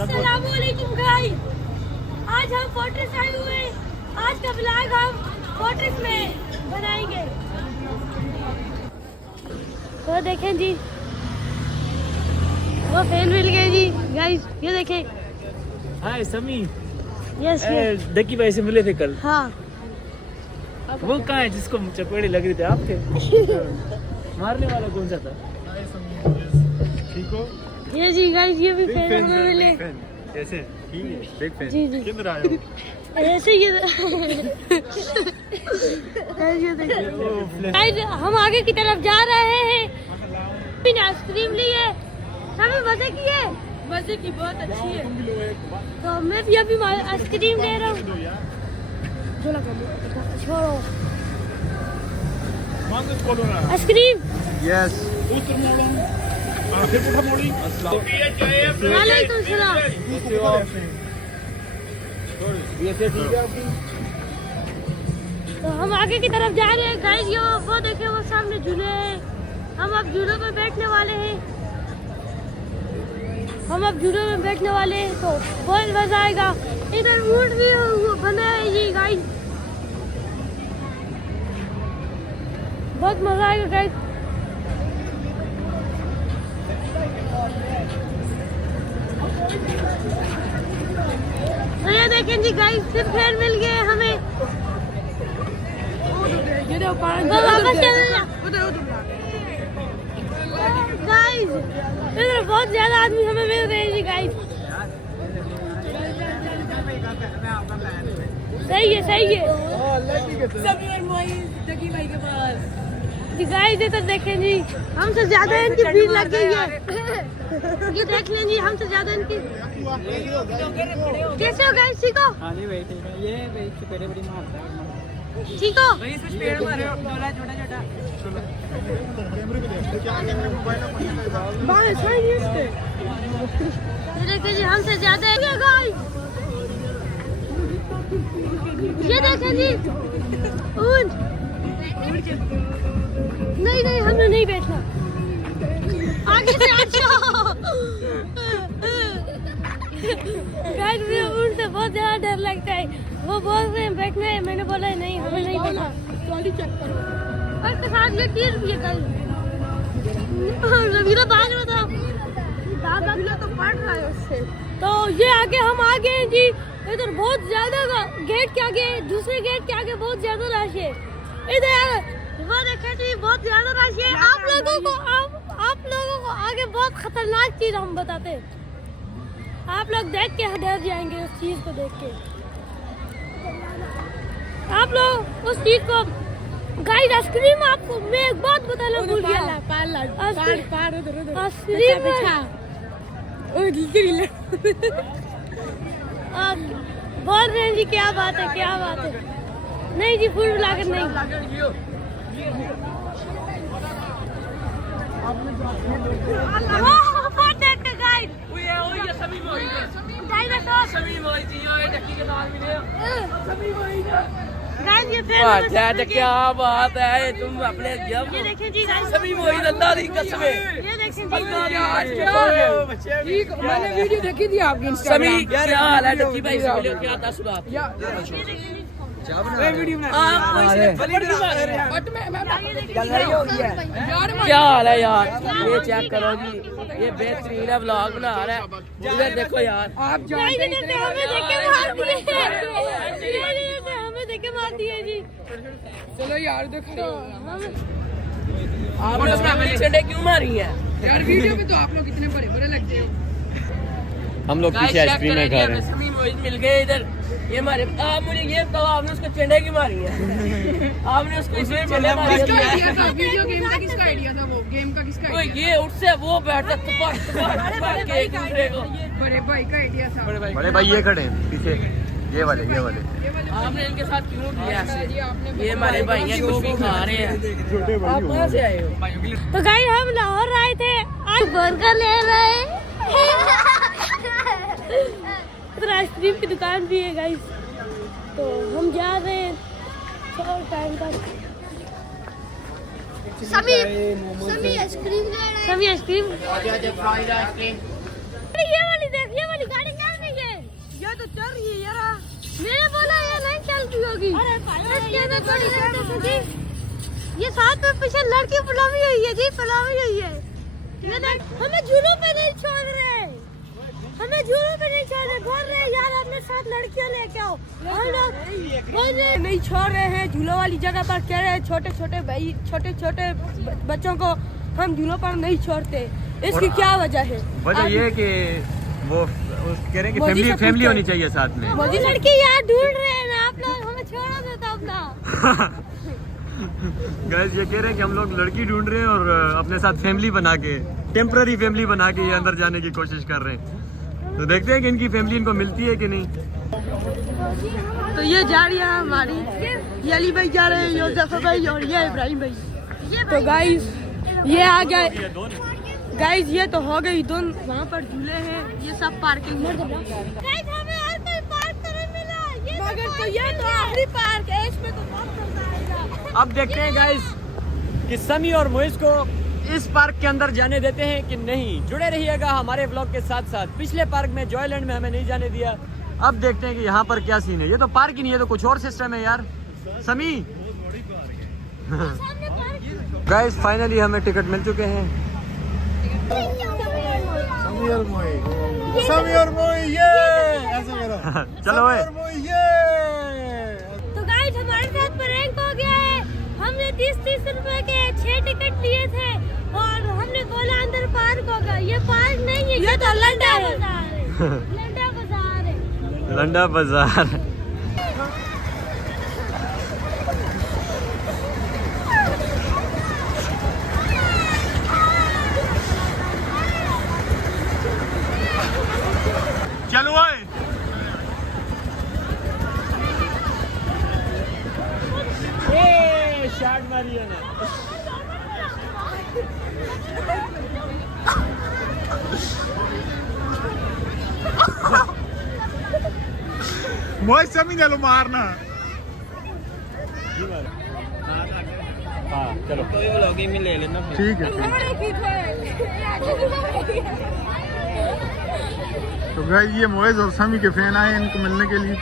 अस्सलामुअलैकुम गाइस, आज हम फोर्ट्रेस आए हुए हैं। आज का व्लॉग हम फोर्ट्रेस में बनाएंगे। तो देखें जी, वो फैन मिल गए जी गाइस, ये देखें। हाय समी। यस डकी भाई से मिले थे कल। हाँ, वो कहाँ है जिसको चपेड़े लग रहे थे? आप थे? मारने वाला कौन सा था? ठीक हो? ये जी गाइस, ये भी फैन हमें मिले। कैसे? Big fan. जी जी, किधर आए हो? ऐसे ये गाइस, हम आगे की तरफ जा रहे हैं। मैंने आइसक्रीम ली है, हमें मजे की है, मजे की बहुत अच्छी है। तो मैं भी अभी आइसक्रीम ले रहा हूँ। छोड़ो आइसक्रीम। यस। वालेकुम सलाम। तो हम आगे की तरफ जा रहे हैं गाइस। ये वो देखे, वो सामने झूले हैं। हम अब झूलों में बैठने वाले हैं। तो बहुत मजा आएगा। इधर ऊंट भी बना है ये गाइस, बहुत मजा आएगा गाइस। तो ये देखें जी गाइस, फिर फैन मिल गए हमें। तो वापस चले गाइस, इधर बहुत ज्यादा आदमी हमें मिल रहे हैं जी गाइस। सही है जी गाइस। इधर देखें जी, हमसे ज्यादा इनकी भीड़ लग गई है। ये देख लें जी, हमसे ज्यादा इनकी। कैसे हो गाइस? ठीक हो? ये ठीक हो? ये देखें जी, हमसे ज्यादा है गाइस। ये देखें जी, ऊंट। नहीं, हमने नहीं बैठना, आगे से अच्छा। गाइस, मुझे ऊंट से बहुत ज्यादा डर लगता है। वो बोल रहे हैं बैठना है, मैंने बोला नहीं, हमें नहीं बैठना। और के साथ ये तीर भी है कल। रवीना बाज में था, दादा तो पढ़ रहा है उससे। तो ये आगे हम आ गए हैं जी। इधर बहुत ज्यादा गेट के आगे, दूसरे गेट के आगे बहुत ज्यादा रश है। इधर वो देखें जी, बहुत ज्यादा रश है। आप लोगों को आगे बहुत खतरनाक चीज हम बताते हैं। आप लोग देख के डर जाएंगे उस चीज को देख के। आप लोग उस चीज को गाइस, आइसक्रीम आपको मैं एक बात बताना भूल गया। बोल रहे हैं जी, क्या बात है? नहीं जी, फूड ब्लॉगर नहीं। क्या बात है, तुम अपने ये देखें जी गाइस, सभी मोहित अल्लाह की कसम है। ये देखें जी, मैंने वीडियो देखी थी आपकी सभी। क्या हाल है डक्की भाई से मिले? क्या था सुबह? क्या हाल है यार? ये चेक करो जी, ये बेहतरीन व्लॉग बना रहा है। इधर देखो यार, आप हमें देख के मार दिए जी। चलो यार, देखो आपने उसमें अपनी चंडे क्यों मारी है यार? वीडियो में तो आप लोग इतने बड़े लगते हो। हम लोग पीछे आइसक्रीम में खा रहे हैं। सभी मोहित मिल गए इधर। ये हमारे, आप मुझे ये बताओ, आपने उसको चंडे क्यों मारी है? आपने उसको इसलिए चंडे मारी है। वीडियो गेम का किसका आइडिया था? वो गेम का किसका आइडिया? ये उससे वो बैठता तुपाक के एक दूसरे को। बड़े भाई का आइडिया था। बड़े भाई ये खड़े हैं पीछे, ये वाले। आपने इनके साथ क्यों किया ऐसे? ये हमारे भाई हैं, कुछ भी खा रहे हैं। आप कहाँ से आए हो? तो गाइस, हम लाहौर आए थे, आज बर्गर ले रहे हैं। इधर आइसक्रीम की दुकान भी है गाइस। तो हम जा रहे हैं थोड़ा टाइम तक। सभी आइसक्रीम ले रहे हैं। ये वाली देख, ये वाली गाड़ी ये साथ में पीछे लड़की बुलावी हुई है जी, बुलावी हुई है। ये हमें झूलों पे नहीं छोड़ रहे, हमें झूलों पे नहीं छोड़ रहे, बोल रहे यार अपने साथ लड़कियां लेके आओ। हम लोग बोल रहे नहीं छोड़ रहे हैं झूलों वाली जगह पर, कह रहे हैं छोटे छोटे भाई छोटे छोटे बच्चों को हम झूलों पर नहीं छोड़ते। इसकी क्या वजह है? वजह ये है कि वो कह रहे हैं कि फैमिली होनी चाहिए साथ में। मोदी लड़की यार ढूंढ रहे हैं ना आप लोग, हमें छोड़ा देता अपना। गाइस ये कह रहे हैं कि हम लोग लड़की ढूंढ रहे हैं और अपने साथ फैमिली बना के, टेम्पररी फैमिली बना के ये अंदर जाने की कोशिश कर रहे हैं। तो देखते हैं कि इनकी फैमिली इनको मिलती है कि नहीं। तो ये जा रही है हमारी, ये अली भाई जा रहे हैं, योसेफ भाई और ये इब्राहिम भाई। तो गाइस ये आ गए, गाइस ये तो हो गई दोन, वहाँ पर झूले हैं, ये सब पार्किंग में। गाइस हमें और कोई पार्क तो नहीं मिला, ये मगर तो ये तो आखिरी पार्क है, इसमें तो बहुत मजा आएगा। अब देखते हैं गाइस कि समी और मोइज को इस पार्क के अंदर जाने देते हैं कि नहीं। जुड़े रहिएगा हमारे व्लॉग के साथ साथ। पिछले पार्क में जॉयलैंड में हमें नहीं जाने दिया, अब देखते हैं कि यहाँ पर क्या सीन है। ये तो पार्क ही नहीं है, तो कुछ और सिस्टम है यार। समी गाइस फाइनली हमें टिकट मिल चुके हैं। समी और मोई ये ऐसे करो। चलो भाई। तो गाइस हमारे साथ प्रैंक हो गया है। हमने 30-30 रुपए के 6 टिकट लिए थे और हमने बोला अंदर पार्क होगा, ये पार्क नहीं है, ये तो लंडा बाजार है। लंडा बाजार है, लंडा बाजार। चलो भाई। शॉट मारी है ना। मोई समी ने लो मारना। हाँ चलो तो ये व्लॉगिंग में ले लेना फिर। ठीक है। तो गाइस ये मोइज और समी के फैन आए इनको मिलने के लिए।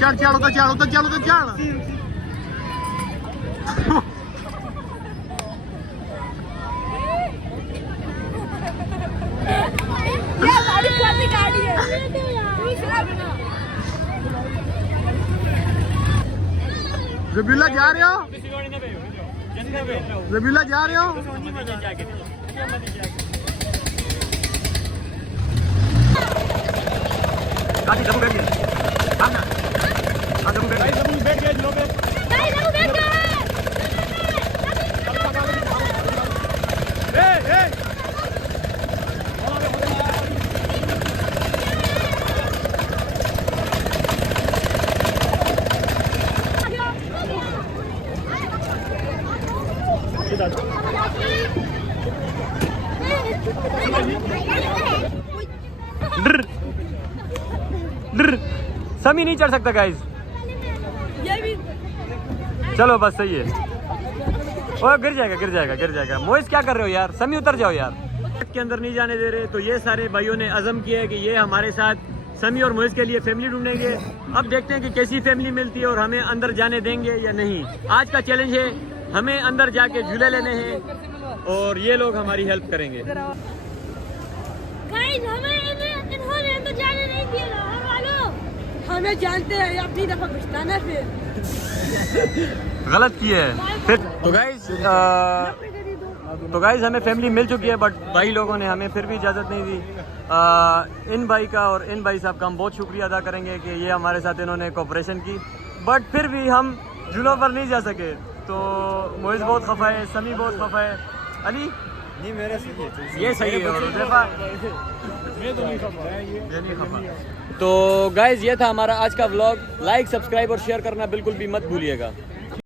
चल चल उधर चल उधर चल उधर चल। ये हमारी गाड़ी है। रबीला जा रहे हो? रबीला जा रहे हो? काफी दबू बैठ गया। हाँ ना। हाँ दबू बैठ गया। दबू बैठ गया लोग। गाइस हम बैठ गए हैं। समी नहीं चढ़ सकता गाइस। ये भी चलो बस सही है। ओए गिर जाएगा गिर जाएगा गिर जाएगा। मोइस क्या कर रहे हो यार? समी उतर जाओ यार। के अंदर नहीं जाने दे रहे, तो ये सारे भाइयों ने अज़म किया है कि ये हमारे साथ समी और मोइस के लिए फैमिली ढूंढेंगे। अब देखते हैं कि कैसी फैमिली मिलती है और हमें अंदर जाने देंगे या नहीं। आज का चैलेंज है हमें अंदर जाके झूले लेने हैं और ये लोग हमारी हेल्प करेंगे। गाइस हमें इन्होंने अंदर जाने नहीं दिया लाहौर वालों। हमें जानते हैं, अपनी दफा पछताना फिर गलत किए है फिर। तो गाइस हमें फैमिली मिल चुकी है, बट भाई लोगों ने हमें फिर भी इजाज़त नहीं दी। इन भाई का और इन भाई साहब का हम बहुत शुक्रिया अदा करेंगे कि ये हमारे साथ इन्होंने कोऑपरेशन की, बट फिर भी हम झूलों पर नहीं जा सके। तो मोइज़ बहुत खफा है, समी बहुत खफा है। अली नहीं मेरा सही है। ये सही है और हुज़ैफा मैं तो नहीं खपा है ये नहीं खफा। तो गाइस ये था हमारा आज का व्लॉग। लाइक सब्सक्राइब और शेयर करना बिल्कुल भी मत भूलिएगा।